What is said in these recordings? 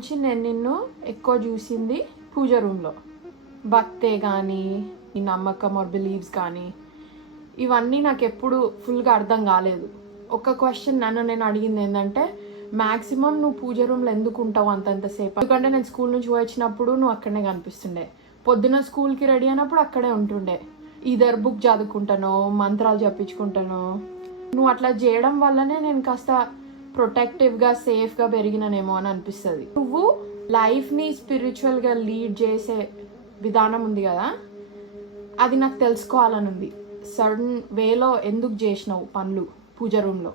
నుంచి నేను నిన్ను ఎక్కువ చూసింది పూజ రూమ్లో. భక్తే కానీ నీ నమ్మకం ఆర్ బిలీవ్స్ కానీ ఇవన్నీ నాకు ఎప్పుడు ఫుల్గా అర్థం కాలేదు. ఒక క్వశ్చన్ నన్ను నేను అడిగింది ఏంటంటే మ్యాక్సిమం నువ్వు పూజ రూమ్లో ఎందుకు ఉంటావు అంతంతసేపు ఎందుకంటే నేను స్కూల్ నుంచి వచ్చినప్పుడు నువ్వు అక్కడనే కనిపిస్తుండే. పొద్దున స్కూల్కి రెడీ అయినప్పుడు అక్కడే ఉంటుండే. ఇదర్ బుక్ చదువుకుంటానో మంత్రాలు చెప్పించుకుంటానో నువ్వు అట్లా చేయడం వల్లనే నేను కాస్త ప్రొటెక్టివ్గా సేఫ్గా పెరిగినానేమో అని అనిపిస్తుంది. నువ్వు లైఫ్ని స్పిరిచువల్గా లీడ్ చేసే విధానం ఉంది కదా అది నాకు తెలుసుకోవాలని ఉంది. సడన్ వేలో ఎందుకు చేసినావు పనులు పూజ రూమ్లో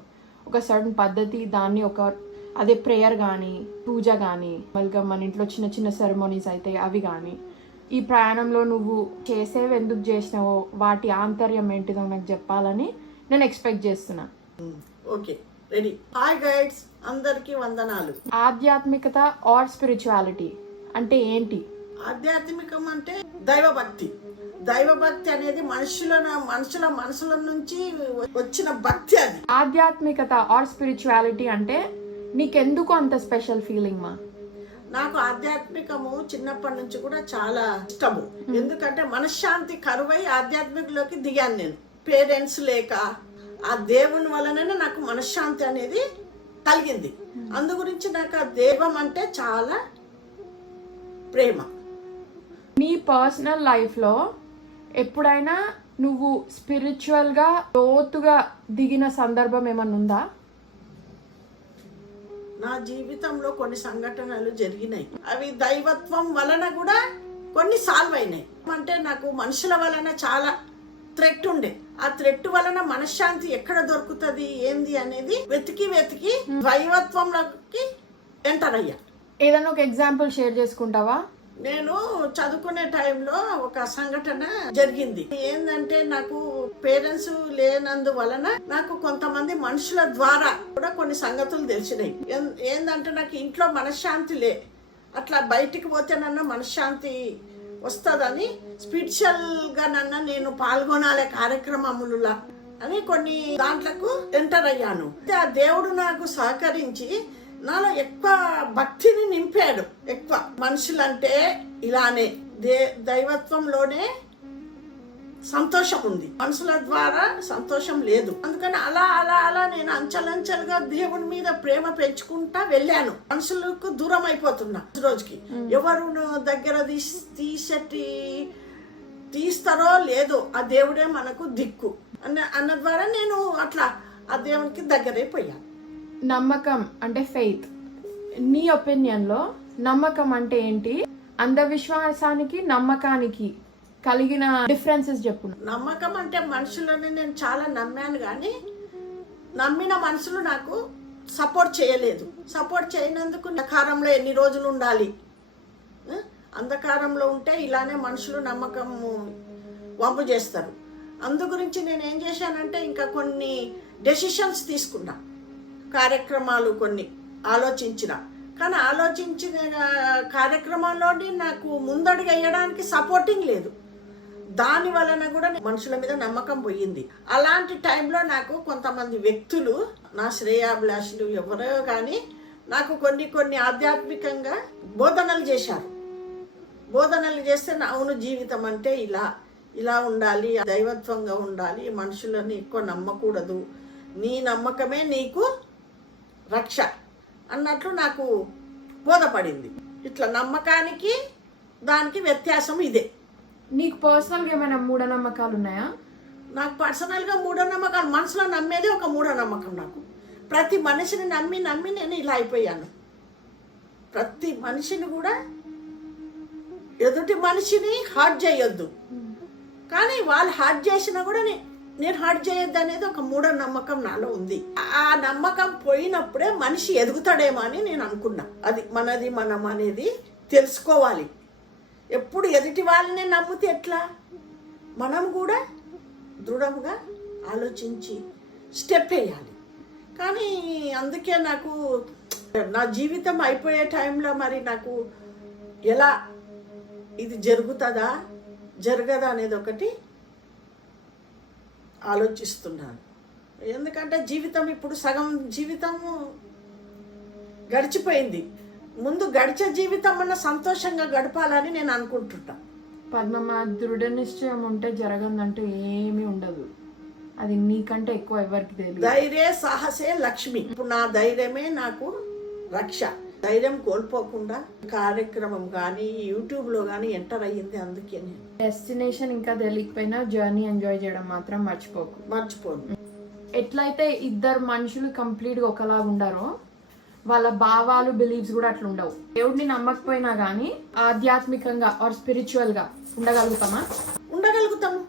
ఒక సడన్ పద్ధతి దాన్ని ఒక అదే ప్రేయర్ కానీ పూజ కానీ మళ్ళీ మన ఇంట్లో చిన్న చిన్న సెరమోనీస్ అయితే అవి కానీ ఈ ప్రయాణంలో నువ్వు చేసేవి ఎందుకు చేసినావో వాటి ఆంతర్యం ఏంటిదో నాకు చెప్పాలని నేను ఎక్స్పెక్ట్ చేస్తున్నా. Hmm, okay ready. Hi guys అందరికీ వందనాలు. ఆధ్యాత్మికత ఆర్ స్పిరిచువాలిటీ? అంటే ఏంటి? ఆధ్యాత్మికం అంటే దైవభక్తి. దైవభక్తి అనేది మనుషుల మనుషుల మనసుల నుంచి వచ్చిన భక్తి అది. ఆధ్యాత్మికత ఆర్ స్పిరిచువాలిటీ అంటే నీకెందుకు అంత స్పెషల్ ఫీలింగ్ మా? నాకు ఆధ్యాత్మికము చిన్నప్పటి నుంచి కూడా చాలా ఇష్టము. ఎందుకంటే మనశ్శాంతి కరువై ఆధ్యాత్మికలోకి దిగాను నేను. పేరెంట్స్ లేక ఆ దేవుని వలననే నాకు మనశ్శాంతి అనేది కలిగింది. అందు గురించి నాకు ఆ దైవం అంటే చాలా ప్రేమ. నీ పర్సనల్ లైఫ్లో ఎప్పుడైనా నువ్వు స్పిరిచువల్గా లోతుగా దిగిన సందర్భం ఏమన్నా ఉందా? నా జీవితంలో కొన్ని సంఘటనలు జరిగినాయి. అవి దైవత్వం వలన కూడా కొన్ని సాల్వ్ అయినాయి. అంటే నాకు మనుషుల వలన చాలా థ్రెట్ ఉండే. ఆ థ్రెట్ వలన మనశ్శాంతి ఎక్కడ దొరుకుతుంది ఏంది అనేది వెతికి వెతికి దైవత్వంలోకి ఎంటర్ అయ్యా. ఏదైనా ఒక ఎగ్జాంపుల్ షేర్ చేసుకుంటావా? నేను చదువుకునే టైంలో ఒక సంఘటన జరిగింది. ఏంటంటే నాకు పేరెంట్స్ లేనందు వలన నాకు కొంతమంది మనుషుల ద్వారా కూడా కొన్ని సంగతులు తెలిసినాయి. ఏందంటే నాకు ఇంట్లో మనశ్శాంతి లే. అట్లా బయటికి పోతేనన్నా మనశ్శాంతి వస్తుందని స్పిరిచువల్ నన్ను నేను పాల్గొనాలే కార్యక్రమములులా అని కొన్ని దాంట్లకు ఎంటర్ అయ్యాను. ఆ దేవుడు నాకు సహకరించి నాలో ఎక్కువ భక్తిని నింపాడు. ఎక్కువ మనుషులంటే ఇలానే దే దైవత్వంలోనే సంతోషం ఉంది మనుషుల ద్వారా సంతోషం లేదు. అందుకని అలా అలా అలా నేను అంచెలంచెలుగా దేవుని మీద ప్రేమ పెంచుకుంటా వెళ్ళాను. మనుషులకు దూరం అయిపోతున్నా రోజుకి. ఎవరు దగ్గర తీసి తీసేటి తీస్తారో లేదో ఆ దేవుడే మనకు దిక్కు. అన్న అన్న ద్వారా నేను అట్లా ఆ దేవునికి దగ్గరైపోయాను నమ్మకం అంటే ఫెయిత్ నీ ఒపీనియన్లో నమ్మకం అంటే ఏంటి? అంధవిశ్వాసానికి నమ్మకానికి కలిగిన డిఫరెన్సెస్ చెప్పు. నమ్మకం అంటే మనుషులని నేను చాలా నమ్మాను కానీ నమ్మిన మనుషులు నాకు సపోర్ట్ చేయలేదు. సపోర్ట్ చేయనందుకు అంధకారంలో ఎన్ని రోజులు ఉండాలి? అంధకారంలో ఉంటే ఇలానే మనుషులు నమ్మకం వంపు చేస్తారు. అందు గురించి నేను ఏం చేశానంటే ఇంకా కొన్ని డెసిషన్స్ తీసుకున్నా. కార్యక్రమాలు కొన్ని ఆలోచించిన. కానీ ఆలోచించిన కార్యక్రమాల్లోని నాకు ముందడుగు వేయడానికి సపోర్టింగ్ లేదు. దాని వలన కూడా మనుషుల మీద నమ్మకం పోయింది. అలాంటి టైంలో నాకు కొంతమంది వ్యక్తులు నా శ్రేయాభిలాషులు ఎవరో కానీ నాకు కొన్ని కొన్ని ఆధ్యాత్మికంగా బోధనలు చేశారు. బోధనలు చేస్తే నా అవును జీవితం అంటే ఇలా ఇలా ఉండాలి దైవత్వంగా ఉండాలి మనుషులను ఎక్కువ నమ్మకూడదు నీ నమ్మకమే నీకు రక్ష అన్నట్లు నాకు బోధపడింది. ఇట్లా నమ్మకానికి దానికి వ్యత్యాసం ఇదే. నీకు పర్సనల్గా ఏమైనా మూఢనమ్మకాలు ఉన్నాయా నాకు పర్సనల్గా మూఢనమ్మకాలు మనసులో నమ్మేదే ఒక మూఢనమ్మకం నాకు. ప్రతి మనిషిని నమ్మి నమ్మి నేను ఇలా అయిపోయాను. ప్రతి మనిషిని కూడా ఎదుటి మనిషిని హార్ట్ చేయొద్దు. కానీ వాళ్ళు హార్ట్ చేసినా కూడా నేను హార్ట్ చేయొద్దు అనేది ఒక మూఢనమ్మకం నాలో ఉంది. ఆ నమ్మకం పోయినప్పుడే మనిషి ఎదుగుతాడేమో అని నేను అనుకున్నా. అది మనది మనం అనేది తెలుసుకోవాలి. ఎప్పుడు ఎదుటి వాళ్ళని నమ్మితే ఎట్లా? మనం కూడా దృఢంగా ఆలోచించి స్టెప్ వేయాలి. కానీ అందుకే నాకు నా జీవితం అయిపోయే టైంలో మరి నాకు ఎలా ఇది జరుగుతుందా జరగదా అనేది ఒకటి ఆలోచిస్తున్నాను. ఎందుకంటే జీవితం ఇప్పుడు సగం జీవితము గడిచిపోయింది. ముందు గడిచే జీవితం అన్న సంతోషంగా గడపాలని నేను అనుకుంటుంటా. పద్మమ్మ దృఢ నిశ్చయం ఉంటే జరగదంటూ ఏమీ ఉండదు. అది నీకంటే ఎక్కువ ఎవరికి తెలియదు. ధైర్య సాహసే లక్ష్మి. ఇప్పుడు నా ధైర్యమే నాకు రక్ష. ధైర్యం కోల్పోకుండా కార్యక్రమం కానీ యూట్యూబ్లో కానీ ఎంటర్ అయ్యింది అందుకే నేను. డెస్టినేషన్ ఇంకా తెలియకపోయినా జర్నీ ఎంజాయ్ చేయడం మాత్రం మర్చిపోకు. మర్చిపోను. ఎట్లయితే ఇద్దరు మనుషులు కంప్లీట్గా ఒకలా ఉండారో వాళ్ళ భావాలు బిలీవ్స్ కూడా అట్లా ఉండవు. దేవుడిని నమ్మకపోయినా కానీ ఆధ్యాత్మికంగా ఆర్ స్పిరిచువల్గా ఉండగలుగుతామా? ఉండగలుగుతాము.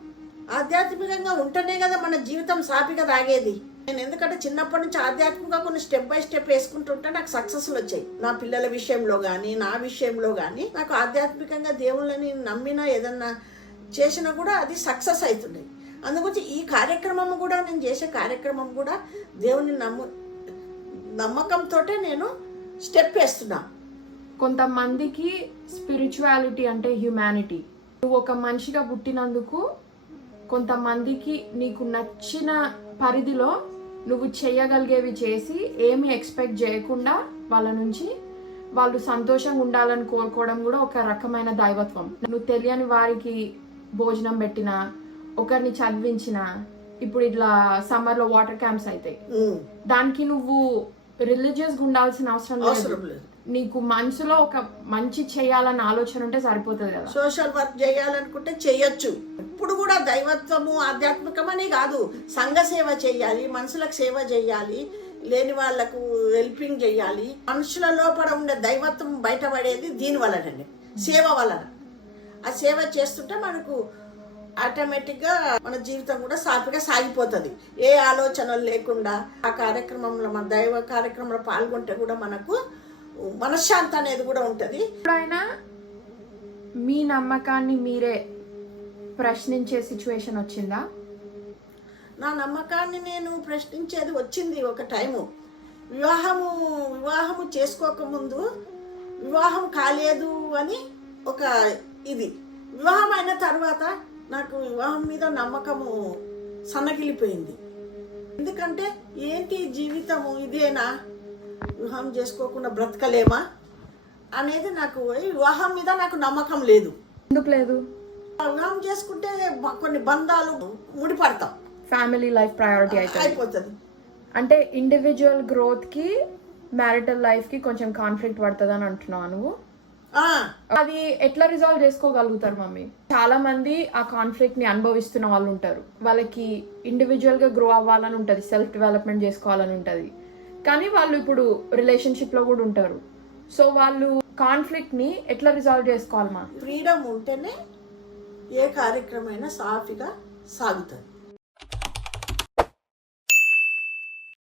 ఆధ్యాత్మికంగా ఉంటేనే కదా మన జీవితం సాపిగా తాగేది నేను ఎందుకంటే చిన్నప్పటి నుంచి ఆధ్యాత్మికంగా కొన్ని స్టెప్ బై స్టెప్ వేసుకుంటుంటే నాకు సక్సెస్లు వచ్చాయి. నా పిల్లల విషయంలో కానీ నా విషయంలో కానీ నాకు ఆధ్యాత్మికంగా దేవుళ్ళని నమ్మినా ఏదన్నా చేసినా కూడా అది సక్సెస్ అవుతుంది. అందుగురించి ఈ కార్యక్రమం కూడా నేను చేసే కార్యక్రమం కూడా దేవుని నమ్ము నమ్మకంతో నేను స్టెప్ వేస్తున్నా. కొంతమందికి స్పిరిచువాలిటీ అంటే హ్యుమానిటీ. నువ్వు ఒక మనిషిగా పుట్టినందుకు కొంతమందికి నీకు నచ్చిన పరిధిలో నువ్వు చేయగలిగేవి చేసి ఏమి ఎక్స్పెక్ట్ చేయకుండా వాళ్ళ నుంచి వాళ్ళు సంతోషంగా ఉండాలని కోరుకోవడం కూడా ఒక రకమైన దైవత్వం. నువ్వు తెలియని వారికి భోజనం పెట్టిన ఒకరిని చదివించిన ఇప్పుడు ఇట్లా సమ్మర్లో వాటర్ క్యాంప్స్ అవుతాయి దానికి నువ్వు రిలీజియస్ ఉండాల్సిన అవసరం లేదు. అవసరం లేదు. నీకు మనసులో ఒక మంచి చేయాలన్న ఆలోచన ఉంటే సరిపోతుంది కదా. సోషల్ వర్క్ చేయాలనుకుంటే చేయొచ్చు. ఇప్పుడు కూడా దైవత్వము ఆధ్యాత్మికం అని కాదు. సంఘ సేవ చేయాలి మనుషులకు సేవ చేయాలి లేని వాళ్ళకు హెల్పింగ్ చేయాలి. మనుషుల లోపల ఉండే దైవత్వం బయటపడేది దీని వలనండి సేవ వలన. ఆ సేవ చేస్తుంటే మనకు ఆటోమేటిక్గా మన జీవితం కూడా సాఫీగా సాగిపోతుంది. ఏ ఆలోచనలు లేకుండా ఆ కార్యక్రమంలో మన దైవ కార్యక్రమంలో పాల్గొంటే కూడా మనకు మనశ్శాంతి అనేది కూడా ఉంటుంది. ఎప్పుడైనా మీ నమ్మకాన్ని మీరే ప్రశ్నించే సిచ్యువేషన్ వచ్చిందా? నా నమ్మకాన్ని నేను ప్రశ్నించేది వచ్చింది ఒక టైము. వివాహము వివాహము చేసుకోకముందు వివాహం కాలేదు అని ఒక ఇది. వివాహం అయిన తర్వాత నాకు వివాహం మీద నమ్మకము సన్నగిలిపోయింది. ఎందుకంటే ఏంటి జీవితము ఇదేనా? వివాహం చేసుకోకుండా బ్రతకలేమా? అనేది నాకు వివాహం మీద నాకు నమ్మకం లేదు. ఎందుకు లేదు? వివాహం చేసుకుంటే కొన్ని బంధాలు ముడిపడతాం. ఫ్యామిలీ లైఫ్ ప్రయారిటీ అయిపోతుంది. అంటే ఇండివిజువల్ గ్రోత్కి మ్యారిటల్ లైఫ్కి కొంచెం కాన్ఫ్లిక్ట్ పడుతుంది అని అంటున్నావు నువ్వు? అది ఎట్లా రిజాల్వ్ చేసుకోగలుగుతారు మమ్మీ? చాలా మంది ఆ కాన్ఫ్లిక్ట్ని అనుభవిస్తున్న వాళ్ళు ఉంటారు. వాళ్ళకి ఇండివిజువల్గా గ్రో అవ్వాలని ఉంటది సెల్ఫ్ డెవలప్మెంట్ చేసుకోవాలని ఉంటది. కానీ వాళ్ళు ఇప్పుడు రిలేషన్షిప్లో కూడా ఉంటారు. సో వాళ్ళు కాన్ఫ్లిక్ట్ని ఎట్లా రిజాల్వ్ చేసుకోవాలి మా? ఫ్రీడమ్ ఉంటేనే ఏ కార్యక్రమైనా సాఫీగా సాగుతుంది.